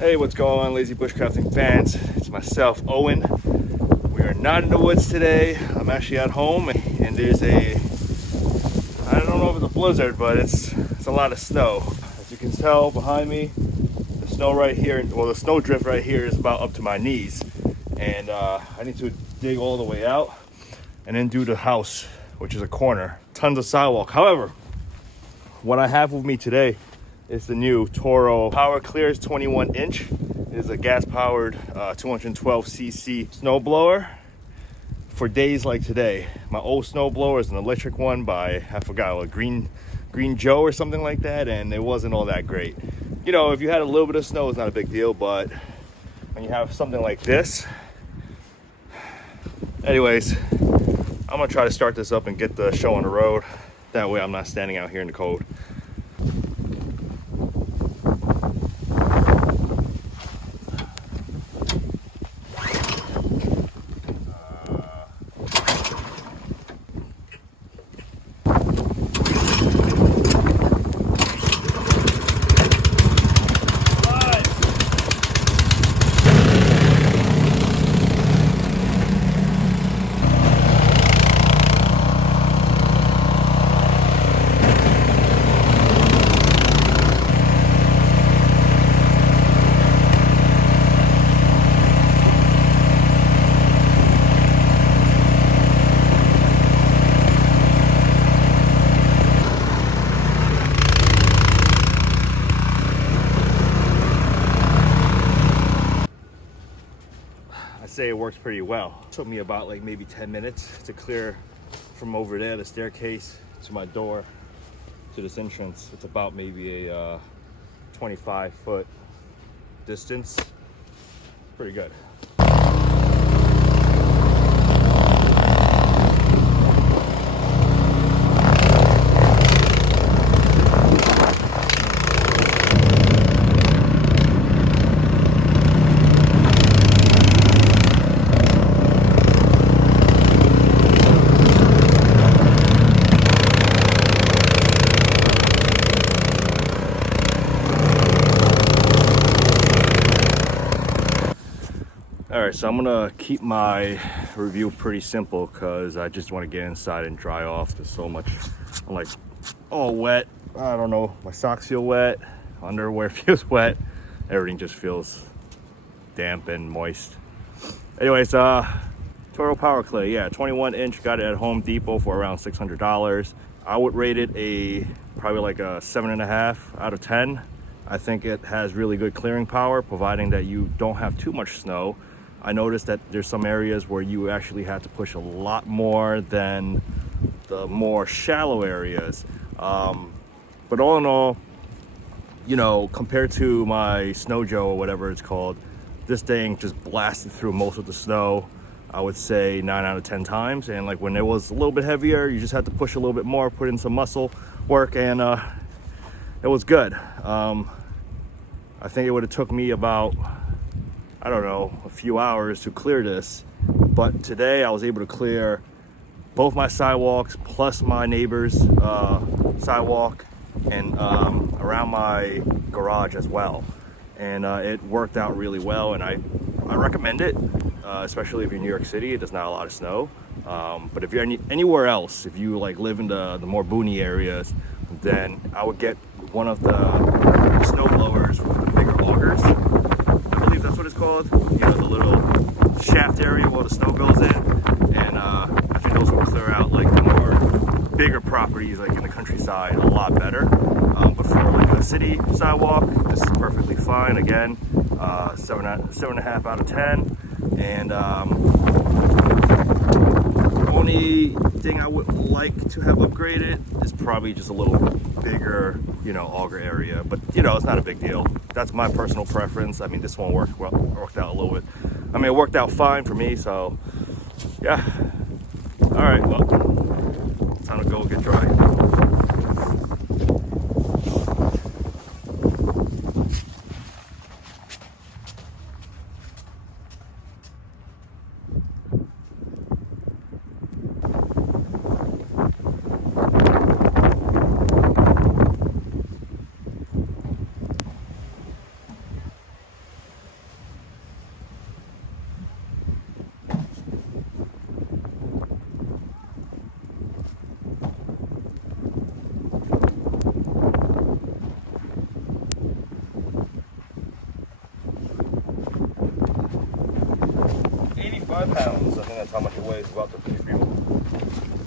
Hey, what's going on, lazy bushcrafting fans? It's myself, Owen. We are not in the woods today. I'm actually at home, and there's I don't know if it's a blizzard, but it's a lot of snow. As you can tell behind me, the snow right here, well, the snow drift right here is about up to my knees. And I need to dig all the way out and then do the house, which is a corner. Tons of sidewalk. However, what I have with me today is the new Toro Power Clear 21-inch. It is a gas-powered 212cc snowblower for days like today. My old snowblower is an electric one by, I forgot, a Green Joe or something like that, and it wasn't all that great. You know, if you had a little bit of snow, it's not a big deal, but when you have something like this. Anyways, I'm gonna try to start this up and get the show on the road. That way I'm not standing out here in the cold. Say it works pretty well. It took me about like maybe 10 minutes to clear from over there, the staircase, to my door, to this entrance. It's about maybe a 25-foot distance. Pretty good. Alright, so I'm gonna keep my review pretty simple because I just want to get inside and dry off. There's so much. I'm like all wet. I don't know, my socks feel wet, underwear feels wet, everything just feels damp and moist. Anyways, Toro Power Clear, yeah, 21-inch, got it at Home Depot for around $600. I would rate it probably like a 7.5 out of 10. I think it has really good clearing power, providing that you don't have too much snow. I noticed that there's some areas where you actually have to push a lot more than the more shallow areas. But all in all, you know, compared to my Snow Joe or whatever it's called, this thing just blasted through most of the snow. I would say 9 out of 10 times. And like when it was a little bit heavier, you just had to push a little bit more, put in some muscle work, and it was good. I think it would have took me about, I don't know, a few hours to clear this. But today I was able to clear both my sidewalks plus my neighbor's sidewalk and around my garage as well. And it worked out really well, and I recommend it, especially if you're in New York City. There's not a lot of snow. But if you're anywhere else, if you like live in the more boony areas, then I would get one of the snow blowers with the bigger augers. I believe that's what it's called. You know, the little shaft area where the snow goes in. And I think those will clear out like the more bigger properties, like in the countryside, a lot better. But for like a city sidewalk, this is perfectly fine. Again, 7.5 out of 10. And only thing I would like to have upgraded is probably just a little bigger, you know, auger area, but you know, it's not a big deal. That's my personal preference. I mean, this one worked out a little bit. I mean, it worked out fine for me, so yeah. All right, well, time to go get dry. 35 pounds. I think that's how much it weighs, about the fuel.